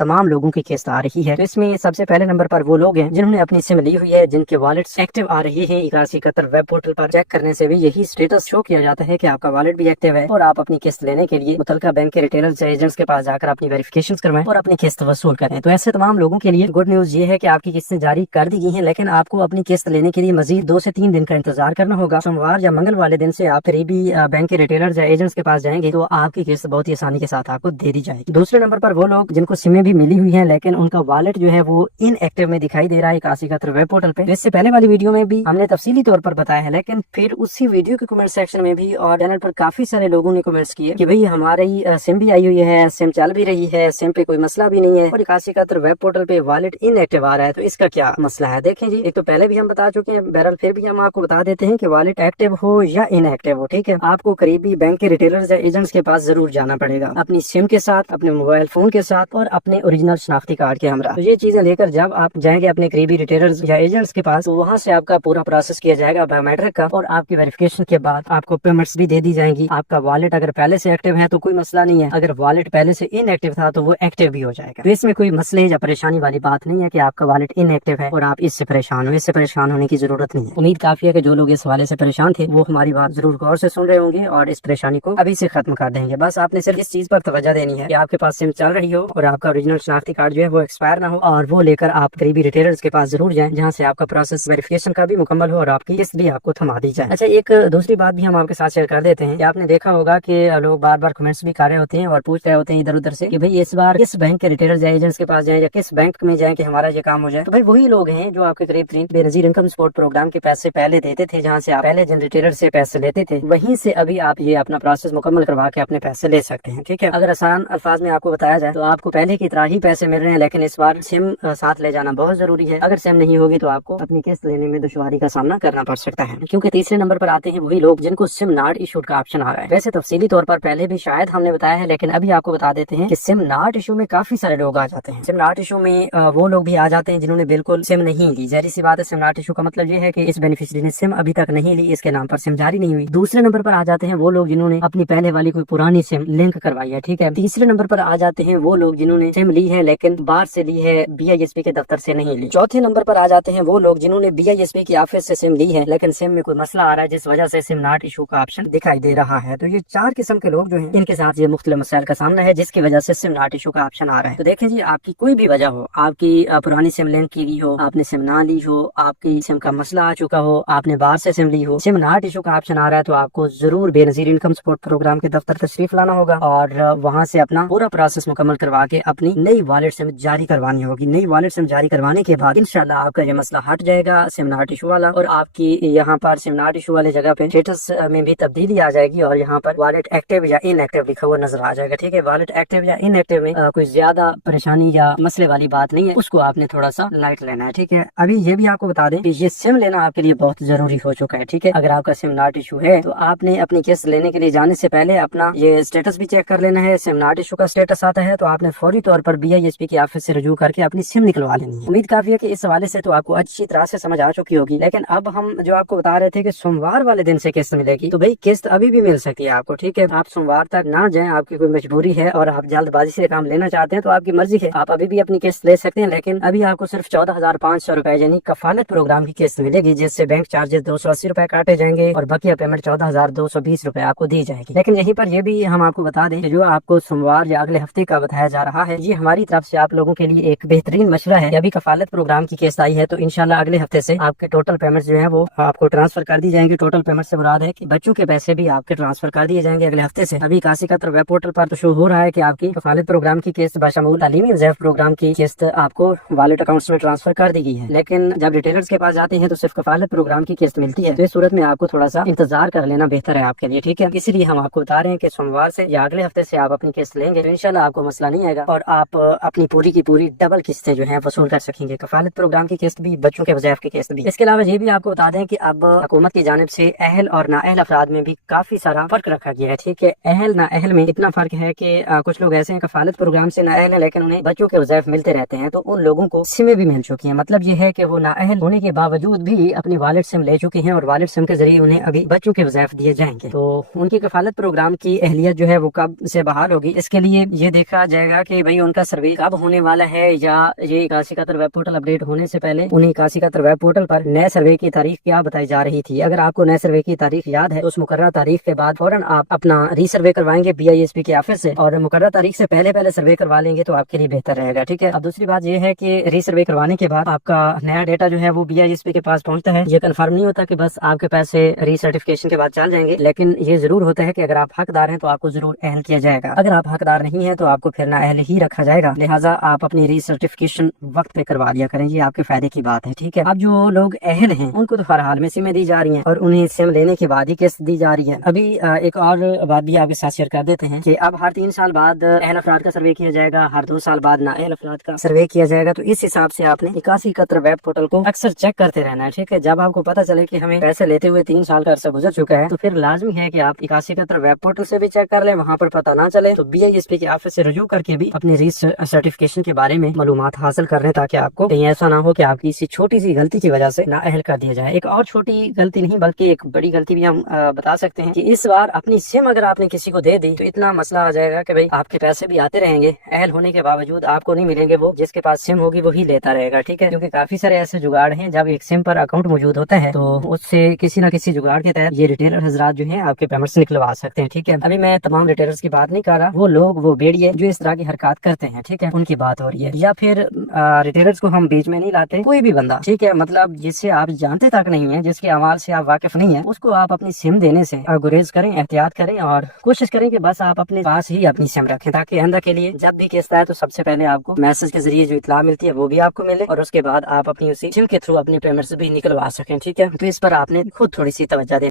तमाम लोगों की किस्त आ रही है। तो इसमें सबसे पहले नंबर पर वो लोग हैं जिन्होंने अपनी सिम ली हुई है, जिनके वॉलेट्स एक्टिव आ रही है। 8171 वेब पोर्टल पर चेक करने से भी यही स्टेटस शो किया जाता है कि आपका वॉलेट भी एक्टिव है और आप अपनी किस्त लेने के लिए मुतल्लिका बैंक के रिटेलर्स या एजेंट्स के पास जाकर अपनी वेरिफिकेशन करवाएं और अपनी किस्त वसूल करें। तो ऐसे तमाम लोगों के लिए गुड न्यूज ये है कि आपकी किस्तें जारी कर दी गई हैं, लेकिन आपको अपनी किस्त लेने के लिए मजीद 2 से 3 दिन का इंतजार करना होगा। सोमवार या मंगल वाले दिन से आप करीबी बैंक के रिटेलर्स या एजेंट्स के पास जाएंगे तो आपकी किस्त बहुत ही आसानी के साथ आपको दे दी जाएगी। दूसरे नंबर पर वो लोग जिनको सिमें भी मिली हुई है लेकिन उनका वॉलेट जो है वो इनएक्टिव में दिखाई दे रहा है 8171 वेब पोर्टल पे। इससे पहले वाली वीडियो में भी हमने तफसीली तौर पर बताया है, लेकिन फिर उसी वीडियो के कमेंट सेक्शन में भी और चैनल पर काफी सारे लोगों ने कमेंट्स किए कि भाई हमारी सिम भी आई हुई है, सिम चल भी रही है, सिम पे कोई मसला भी नहीं है और 8171 वेब पोर्टल पे वॉलेट इनएक्टिव आ रहा है, तो इसका क्या मसला है। देखें जी, एक तो पहले भी हम बता चुके हैं, बहरहाल फिर भी हम आपको बता देते हैं कि वॉलेट एक्टिव हो या इनएक्टिव हो, ठीक है, आपको करीबी बैंक के रिटेलर्स या एजेंट्स के पास जरूर जाना पड़ेगा अपनी सिम के साथ, अपने मोबाइल फोन के साथ और अपने ओरिजिनल शनाख्ती कार्ड के हमरा। तो ये चीजें लेकर जब आप जाएंगे अपने करीबी रिटेलर्स या एजेंट्स के पास, तो वहाँ से आपका पूरा प्रोसेस किया जाएगा बायोमेट्रिक का और आपकी वेरिफिकेशन के बाद आपको पेमेंट्स भी दे दी जाएंगी। आपका वॉलेट अगर पहले से एक्टिव है तो कोई मसला नहीं है, अगर वॉलेट पहले से इनएक्टिव था तो वो एक्टिव भी हो जाएगा। तो इसमें कोई मसले या परेशानी वाली बात नहीं है कि आपका वॉलेट इनएक्टिव है और आप इससे परेशान हो, इससे परेशान होने की जरूरत नहीं है। उम्मीद काफी है कि जो लोग इस हवाले से परेशान थे वो हमारी बात जरूर गौर से सुन रहे होंगे और इस परेशानी को अभी से खत्म कर देंगे। बस आपने सिर्फ इस चीज पर तवज्जो देनी है कि आपके पास सिम चल रही हो और आपका ओरिजिनल शनाख्ती कार्ड जो है वो एक्सपायर ना हो और वो लेकर आप करीबी रिटेलर्स के पास जरूर जाएं जहां से आपका प्रोसेस वेरिफिकेशन का भी मुकम्मल हो और आपकी किस्त भी आपको थमा दी जाए। अच्छा, एक दूसरी बात भी हम आपके साथ शेयर कर देते हैं कि आपने देखा होगा कि लोग बार बार कमेंट्स भी कर रहे होते हैं और पूछ रहे होते हैं इधर उधर से कि भाई इस बार किस बैंक के रिटेलर्स या एजेंट्स के पास जाएं या किस बैंक में जाएं कि हमारा ये काम हो जाए। तो भाई वही लोग हैं जो आपके करीब तरीन बेनजीर इनकम सपोर्ट प्रोग्राम के पैसे पहले देते थे, जहाँ से आप पहले जिन रिटेलर से पैसे लेते थे वहीं से अभी आप ये अपना प्रोसेस मुकम्मल करवा के अपने पैसे ले सकते हैं, ठीक है। अगर आसान अल्फाज में आपको बताया जाए तो आपको पहले की तरह ही पैसे मिल रहे हैं, लेकिन इस बार सिम साथ ले जाना बहुत जरूरी है। अगर सिम नहीं होगी तो आपको अपनी किस्त लेने में दुश्वारी का सामना करना पड़ सकता है, क्योंकि तीसरे नंबर पर आते हैं वही लोग जिनको सिम नॉट इशूड का ऑप्शन आ रहा है। वैसे तफसीली तौर पर पहले भी शायद हमने बताया है, लेकिन अभी आपको बता देते हैं कि सिम नॉट इशू में काफी सारे लोग आ जाते हैं। सिम नॉट इशू में वो लोग भी आ जाते हैं जिन्होंने बिल्कुल सिम नहीं ली। जहरी सी बात है, सिम नॉट इशू का मतलब ये है कि इस बेनिफिशियरी ने सिम अभी तक नहीं ली, इसके नाम पर सिम जारी नहीं हुई। दूसरे नंबर पर आ जाते हैं वो लोग जिन्होंने अपनी पहले वाली कोई पुरानी सिम लिंक करवाई है, ठीक है। तीसरे नंबर पर आ जाते हैं वो लोग जिन्होंने सिम ली है लेकिन बाहर से ली है, BISP के दफ्तर से नहीं ली। चौथे नंबर पर आ जाते हैं वो लोग जिन्होंने BISP की ऑफिस से सिम ली है लेकिन सिम में कोई मसला आ रहा है जिस वजह से सिम नॉट इशू का ऑप्शन दिखाई दे रहा है। तो ये 4 किस्म के लोग जो हैं इनके साथ ये मुख्तलिफ मसाइल का सामना है जिसकी वजह से सिम नॉट इशू का ऑप्शन आ रहा है। तो देखें जी, आपकी कोई भी वजह हो, आपकी पुरानी सिम लिंक की ली हो, आपने सिम ना ली हो, आपकी सिम का मसला आ चुका हो, आपने बाहर से सिम ली हो, सिम नॉट इशू का ऑप्शन आ रहा है तो आपको जरूर बेनजीर इनकम सपोर्ट प्रोग्राम के दफ्तर तशरीफ लाना होगा और वहाँ से अपना पूरा प्रोसेस मुकम्मल करवा के अपनी नई वॉलेट सिम जारी करवानी होगी। नई वॉलेट सिम जारी करवाने के बाद इंशाल्लाह आपका ये मसला हट जाएगा सिम नॉट इशू वाला, और आपकी यहाँ पर सिम नॉट इशू वाले जगह पे स्टेटस में भी तब्दीली आ जाएगी और यहाँ पर वॉलेट एक्टिव या इनएक्टिव लिखा हुआ नजर आ जाएगा, ठीक है। वॉलेट एक्टिव या इनएक्टिव में कोई ज्यादा परेशानी या मसले वाली बात नहीं है, उसको आपने थोड़ा सा लाइट लेना है, ठीक है। अभी ये भी आपको बता दें कि ये सिम लेना आपके लिए बहुत जरूरी हो चुका है, ठीक है। अगर आपका सिम नॉट इशू है तो आपने अपनी किस्त लेने के लिए जाने से पहले अपना ये स्टेटस भी चेक कर लेना है। सिम नॉट इशू का स्टेटस आता है तो आपने फौरी तौर पर BISP की ऑफिस से रजू करके अपनी सिम निकलवा लेनी है। उम्मीद काफी है कि इस हवाले से तो आपको अच्छी तरह से समझ आ चुकी होगी, लेकिन अब हम जो आपको बता रहे थे कि सोमवार वाले दिन से किस्त मिलेगी, तो भाई किस्त अभी भी मिल सकती है आपको, ठीक है। आप सोमवार तक ना जाएं, आपकी कोई मजबूरी है और आप जल्दबाजी से काम लेना चाहते हैं तो आपकी मर्जी है, आप अभी भी अपनी किस्त ले सकते हैं, लेकिन अभी आपको सिर्फ 14,500 रुपए यानी कफालत प्रोग्राम की किस्त मिलेगी, जिससे बैंक चार्जेस 280 रुपए काटे जाएंगे और बाकी पेमेंट 14,220 रुपए आपको दी जाएगी। लेकिन यहीं पर यह भी हम आपको बता दें कि जो आपको सोमवार या अगले हफ्ते का बताया जा रहा है, ये हमारी तरफ से आप लोगों के लिए एक बेहतरीन मशवरा है। अभी कफालत प्रोग्राम की किस्त आई है तो इंशाल्लाह अगले हफ्ते से आपके टोटल पेमेंट्स जो है वो आपको ट्रांसफर कर दी जाएंगे। टोटल पेमेंट से मुराद है कि बच्चों के पैसे भी आपके ट्रांसफर कर दिए जाएंगे अगले हफ्ते से। अभी 8171 वेब पोर्टल पर तो शो हो रहा है कि आपकी कफालत प्रोग्राम की किस्त बशमूल तालीमी वज़ीफ़ा प्रोग्राम की किस्त आपको वॉलेट अकाउंट्स में ट्रांसफर कर दी गई है, लेकिन जब रिटेलर्स के पास जाते हैं तो सिर्फ कफालत प्रोग्राम की किस्त मिलती है। तो इस सूरत में आपको थोड़ा सा इंतजार कर लेना बेहतर है आपके लिए, ठीक है। इसीलिए हम आपको बता रहे हैं कि सोमवार से या अगले हफ्ते से आप अपनी किस्त लेंगे तो इंशाल्लाह आपको मसला नहीं आएगा और आप अपनी पूरी की पूरी डबल किस्तें जो है वसूल कर सकेंगे, कफालत प्रोग्राम की किस्त भी, बच्चों के वज़ीफ़ा की किस्त भी। इसके अलावा ये भी आपको बता दें कि अब हुकूमत की जानिब से अहल और नाअहल अफराद में भी काफी सारा फर्क रखा गया है, ठीक है। अहल नाअहल में इतना फर्क है कि कुछ लोग ऐसे हैं कफालत प्रोग्राम से नाअहल है लेकिन उन्हें बच्चों के वज़ीफ़े मिलते रहते हैं, तो उन लोगों को सिमें भी मिल चुकी हैं। मतलब ये है कि वो नाअहल होने के बावजूद भी अपनी वॉलेट सिम ले चुके हैं और वॉलेट सिम के जरिए उन्हें अभी बच्चों के वज़ीफ़े दिए जाएंगे। तो उनकी कफालत प्रोग्राम की अहलियत जो है वो कब से बहाल होगी, इसके लिए ये देखा जाएगा कि भाई उनका सर्वे कब होने वाला है या ये 8171 वेब पोर्टल अपडेट होने से पहले उन्हें 8171 वेब पोर्टल पर नए सर्वे की तारीख क्या बताई जा रही थी। अगर आपको नए सर्वे की तारीख याद है तो उस मुकर्रर तारीख के बाद फौरन आप अपना रीसर्वे करवाएंगे BISP के ऑफिस से, और मुकर्रर तारीख से पहले सर्वे करवा लेंगे तो आपके लिए बेहतर रहेगा। ठीक है। अब दूसरी बात ये है कि रीसर्वे करवाने के बाद आपका नया डेटा जो है वो BISP के पास पहुंचता है। ये कंफर्म नहीं होता कि बस आपके पैसे रीसर्टिफिकेशन के बाद चल जाएंगे, लेकिन ये जरूर होता है कि अगर आप हकदार हैं तो आपको जरूर अहल किया जाएगा। अगर आप हकदार नहीं है तो आपको फिर ना अहल ही रखा जाएगा। लिहाजा आप अपनी रीसर्टिफिकेशन वक्त पे करवा लिया करें, ये आपके फायदे की बात है। ठीक है। अब जो लोग अहल हैं उनको तो हर हाल में सिमें दी जा रही हैं और उन्हें सिम लेने के बाद ही किस्त दी जा रही है। अभी एक और बात भी आपके साथ शेयर कर देते हैं कि अब हर 3 साल बाद अहल अफराद का सर्वे किया जाएगा, हर 2 साल बाद ना अहल अफराद का सर्वे किया जाएगा। तो इस हिसाब से आपने 8171 वेब पोर्टल को अक्सर चेक करते रहना है। ठीक है। जब आपको पता चले कि हमें पैसे लेते हुए 3 साल का अरसा गुजर चुका है तो फिर लाजमी है कि आप 8171 वेब पोर्टल से भी चेक कर लें। वहाँ पर पता ना चले तो BISP के ऑफिस से रजू करके भी अपनी सर्टिफिकेशन के बारे में मालूमात हासिल कर लें, ताकि आपको कहीं ऐसा ना हो कि आपकी इसी छोटी सी गलती की वजह से ना अहल कर दिया जाए। एक और छोटी गलती नहीं बल्कि एक बड़ी गलती भी हम बता सकते हैं कि इस बार अपनी सिम अगर आपने किसी को दे दी तो इतना मसला आ जाएगा कि भाई आपके पैसे भी आते रहेंगे, अहल होने के बावजूद आपको नहीं मिलेंगे। वो जिसके पास सिम होगी वही लेता रहेगा। ठीक है। क्योंकि काफी सारे ऐसे जुगाड़ हैं, जब एक सिम पर अकाउंट मौजूद होता है तो उससे किसी न किसी जुगाड़ के तहत ये रिटेलर हजरात जो हैं आपके पेमेंट्स निकलवा सकते हैं। ठीक है। अभी मैं तमाम रिटेलर्स की बात नहीं कर रहा, वो लोग वो बेड़िए जो इस तरह की हरकत करते हैं, ठीक है, उनकी बात हो रही है। या फिर रिटेलर्स को हम बीच में नहीं लाते, कोई भी बंदा, ठीक है, मतलब जिससे आप जानते तक नहीं है, जिसके अमाल से आप वाकिफ नहीं है, उसको आप अपनी सिम देने से गुरेज करें, एहतियात करें और कोशिश करें कि बस आप अपने पास ही अपनी सिम रखें, ताकि आइंदा के लिए जब भी किस्त आए तो सबसे पहले आपको मैसेज के जरिए जो इत्तला मिलती है वो भी आपको मिले और उसके बाद आप अपनी उसी सिम के थ्रू अपनी पेमेंट्स भी निकलवा सकें। ठीक है। तो इस पर आपने खुद थोड़ी सी तवज्जो दें।